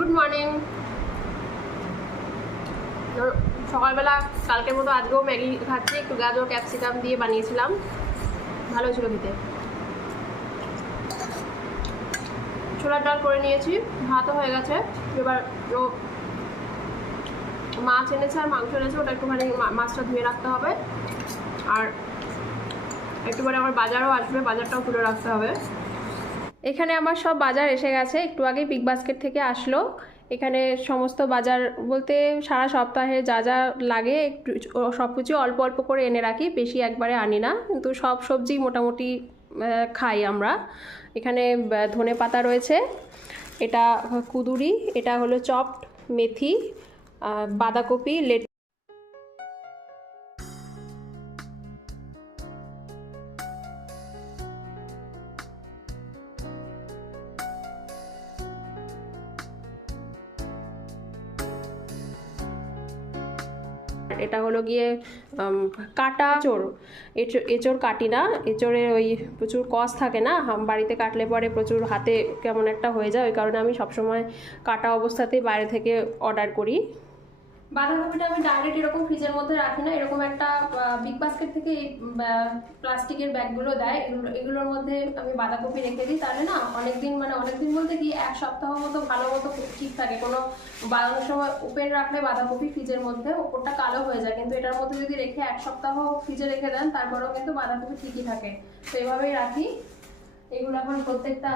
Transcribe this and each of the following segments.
Good morning. সকালবেলা কালকের মতো আজকেও ম্যাগি খাচ্ছি, একটু গাজর ক্যাপসিকাম দিয়ে বানিয়েছিলাম, ভালো ছিল খেতে। ছোলার ডাল করে নিয়েছি, ভাতও হয়ে গেছে। এবার মাছ এনেছে আর মাংস এনেছে, ওটা একটুখানি মাছটা ধুয়ে রাখতে হবে। আর একটু পরে আমার বাজারও আসবে, বাজারটাও তুলে রাখতে হবে। এখানে আমার সব বাজার এসে গেছে, একটু আগেই বিগ বাস্কেট থেকে আসলো। এখানে সমস্ত বাজার বলতে সারা সপ্তাহে যা যা লাগে একটু সব কিছু অল্প অল্প করে এনে রাখি, বেশি একবারে আনি না, কিন্তু সব সবজি মোটামুটি খাই আমরা। এখানে ধনে পাতা রয়েছে, এটা কুঁদুরি, এটা হলো চপড মেথি, বাঁধাকপি, এটা হলো গিয়ে কাটা এঁচোড়। এঁচোড় কাটি না, এঁচোড়ে ওই প্রচুর কষ থাকে না, বাড়িতে কাটলে পরে প্রচুর হাতে কেমন একটা হয়ে যায়, ওই কারণে আমি সবসময় কাটা অবস্থাতেই বাইরে থেকে অর্ডার করি। বাঁধাকপিটা আমি ডাইরেক্ট এরকম ফ্রিজের মধ্যে রাখি না, এরকম একটা বিগ বাস্কেট থেকে এই প্লাস্টিকের ব্যাগগুলো দেয়, এগুলোর মধ্যে আমি বাঁধাকপি রেখে দিই, তাহলে না অনেকদিন অনেকদিন বলতে কি এক সপ্তাহ মতো ভালো মতো ঠিক থাকে। কোনো বানানোর সময় ওপেন রাখলে বাঁধাকপি ফ্রিজের মধ্যে ওপরটা কালো হয়ে যায়, কিন্তু এটার মধ্যে যদি রেখে এক সপ্তাহ ফ্রিজে রেখে দেন তারপরেও কিন্তু বাঁধাকপি ঠিকই থাকে। তো এভাবেই রাখি। এগুলো এখন প্রত্যেকটা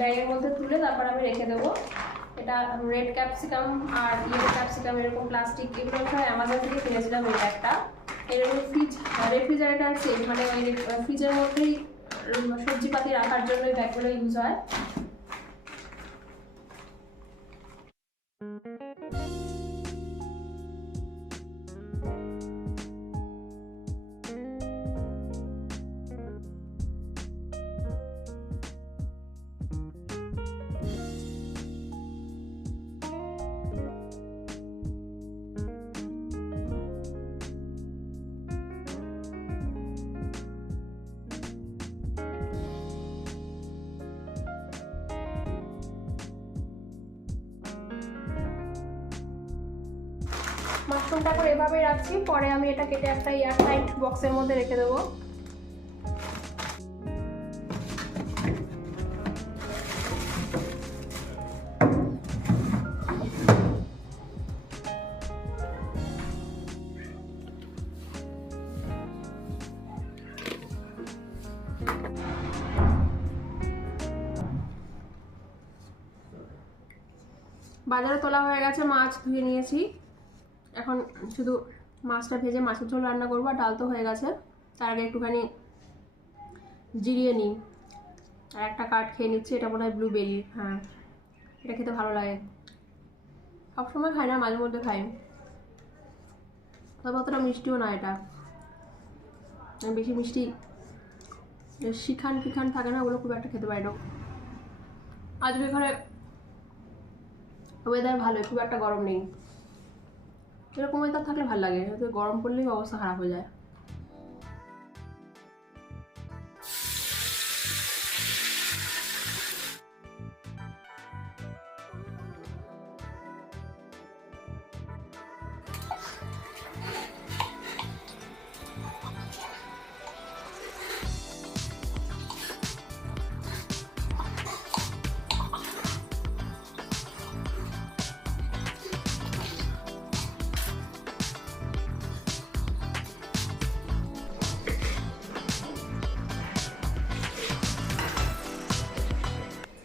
ব্যাগের মধ্যে তুলে তারপর আমি রেখে দেবো। এটা রেড ক্যাপসিকাম আর ইয়েলো ক্যাপসিকাম, এরকম প্লাস্টিক, এগুলো সব অ্যামাজন থেকে কিনেছিলাম এই ব্যাগটা। এরকম রেফ্রিজারেটার সেট, ওই ফ্রিজের মধ্যেই সবজিপাতি রাখার জন্য এই ব্যাগগুলো ইউজ হয়। মাশরুমটা করে এভাবেই রাখছি, পরে আমি এটা কেটে একটা এয়ারটাইট বক্সের মধ্যে রেখে দেবো। বাজারে তোলা হয়ে গেছে, মাছ ধুয়ে নিয়েছি, এখন শুধু মাছটা ভেজে মাছের ঝোল রান্না করবো। আর ডাল তো হয়ে গেছে, তার আগে একটুখানি জিরিয়ে নিই। আর একটা কাঠ খেয়ে নিচ্ছি, এটা মনে হয় ব্লুবেরি। হ্যাঁ, এটা খেতে ভালো লাগে, সবসময় খাই না, মাঝে মধ্যে খাই। তবে অতটা মিষ্টিও না এটা, বেশি মিষ্টি শিখান ফিখান থাকে না, ওগুলো খুব একটা খেতে পারি না। আজকে এখানে ওয়েদার ভালোই, খুব একটা গরম নেই। এরকম ওয়েদার থাকলে ভালো লাগে, গরম পড়লেই অবস্থা খারাপ হয়ে যায়।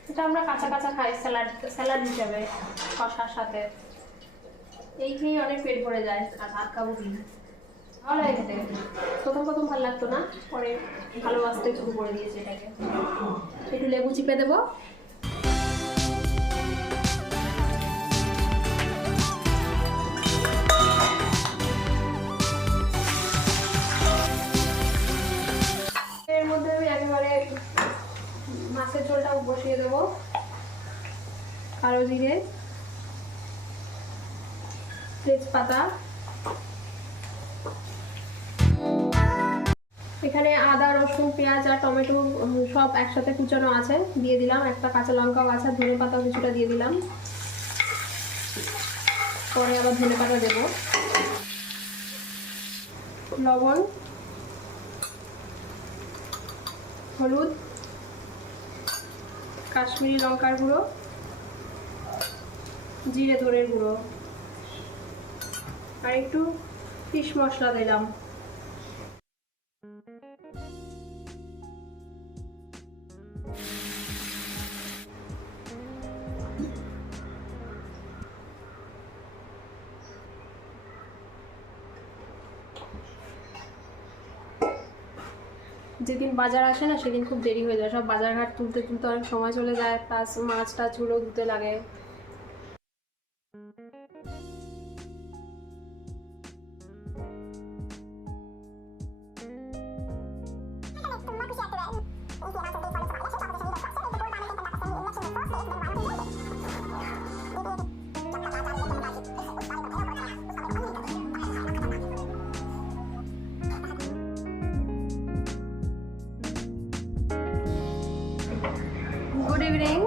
এটা আমরা কাঁচা কাঁচা খাই স্যালাড হিসাবে শসার সাথে, এই খেয়ে অনেক পেট ভরে যায়। আর ভাত খাবো কি, ভালো লাগে খেতে। প্রথম প্রথম ভালো লাগতো না, পরে ভালোবাসতে শুরু করে দিয়েছে এটাকে। একটু লেবু চিপে দেবো। এর মধ্যে আমি একেবারে মাছের ঝোলটা বসিয়ে দেবো। কালো জিরে, তেজপাতা, এখানে আদা রসুন পেঁয়াজ আর টমেটো সব একসাথে কুচানো আছে, দিয়ে দিলাম। একটা কাঁচা লঙ্কাও আছে, ধনে পাতাও কিছুটা দিয়ে দিলাম। পরে আবার ধনে পাতা দেবো, লবণ, হলুদ, কাশ্মীরি লঙ্কার গুঁড়ো, জিরে ধনের গুঁড়ো আর একটু ফিশ মশলা দিলাম। যেদিন বাজার আসে না সেদিন খুব দেরি হয়ে যায়, সব বাজারঘাট তুলতে তুলতে অনেক সময় চলে যায়, প্লাস মাছ টাছগুলো ধুতে লাগে। Good evening.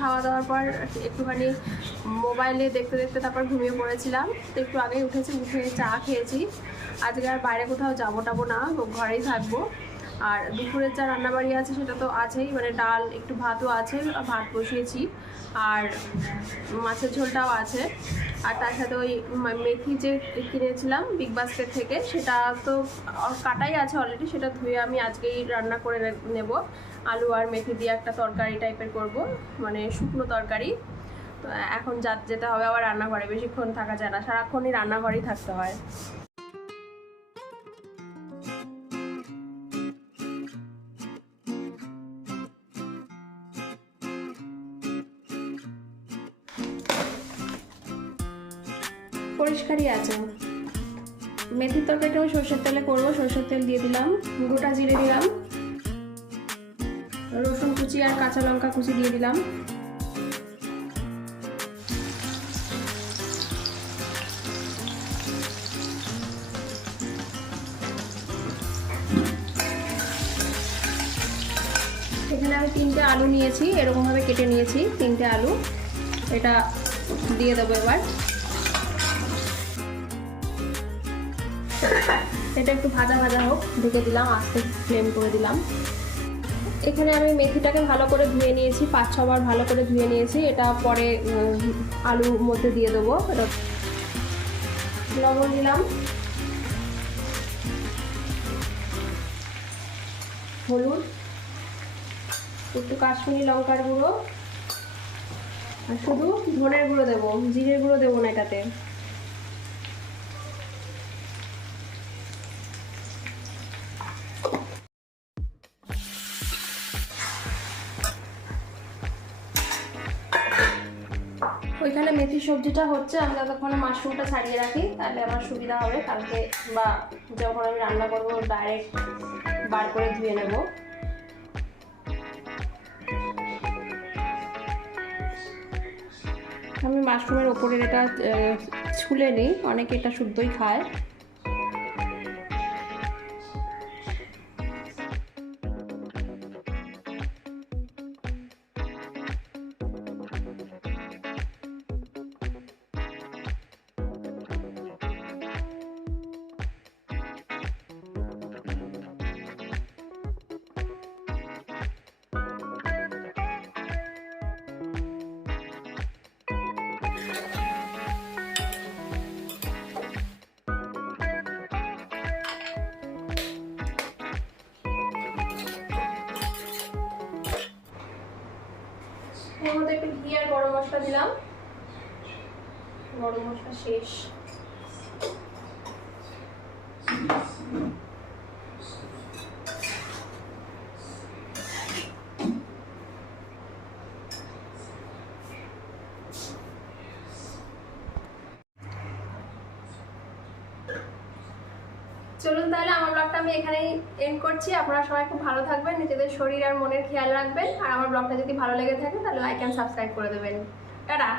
খাওয়া দাওয়ার পর একটুখানি মোবাইলে দেখতে দেখতে তারপর ঘুমিয়ে পড়েছিলাম। তো একটু আগেই উঠেছি, উঠে চা খেয়েছি। আজকে আর বাইরে কোথাও যাবো টাবো না, ঘরেই থাকবো। আর দুপুরের যা রান্নাবাড়ি আছে সেটা তো আছেই, মানে ডাল, একটু ভাতও আছে, ভাত বসিয়েছি, আর মাছের ঝোলটাও আছে। আর তার সাথে ওই মেথি যে কিনেছিলাম বিগ বাস্কেট থেকে, সেটা তো কাটাই আছে অলরেডি, সেটা ধুয়ে আমি আজকেই রান্না করে নেব। আলু আর মেথি দিয়ে একটা তরকারি টাইপের করব, মানে শুকনো তরকারি। তো এখন যেতে হবে আবার রান্নাঘরে, বেশিক্ষণ থাকা যায় না, সারাক্ষণই রান্নাঘরেই থাকতে হয়। পরিষ্কারই আছে। মেথির তরকারিটা আমি সরষের তেলে করবো, সরষের তেল দিয়ে দিলাম, গোটা জিরে দিলাম, রসুন কুচি আর কাঁচা লঙ্কা কুচি দিয়ে দিলাম। এখানে আমি 3টে আলু নিয়েছি, এরকমভাবে কেটে নিয়েছি 3টে আলু, এটা দিয়ে দেবো এবার। এটা একটু ভাজা ভাজা হোক, ঢেকে দিলাম, আস্তে ফ্লেম করে দিলাম। এখানে আমি মেথিটাকে ভালো করে ধুয়ে নিয়েছি, 5-6 বার ভালো করে ধুয়ে নিয়েছি। এটা পরে আলুর মধ্যে দিয়ে দেবো। লবণ দিলাম, হলুদ, একটু কাশ্মীরি লঙ্কার গুঁড়ো, আর শুধু ধনের গুঁড়ো দেবো, জিরের গুঁড়ো দেবো না এটাতে। ওইখানে মেথি সবজিটা হচ্ছে, আমি ততক্ষণে মাশরুমটা ছাড়িয়ে রাখি, তাহলে আমার সুবিধা হবে। কালকে বা যখন আমি রান্না করবো ডাইরেক্ট বার করে ধুয়ে নেব। আমি মাশরুমের ওপরের এটা ছুলে নিই, অনেকে এটা শুদ্ধই খায়। এর মধ্যে একটু ঘি আর গরম মশলা দিলাম, গরম মশলা শেষ। চলুন তাহলে আমার ব্লগটা আমি এখানেই এন্ড করছি। আপনারা সবাই খুব ভালো থাকবেন, নিজেদের শরীর আর মনের খেয়াল রাখবেন। আর আমার ব্লগটা যদি ভালো লেগে থাকে তাহলে লাইক অ্যান্ড সাবস্ক্রাইব করে দেবেন। টাটা।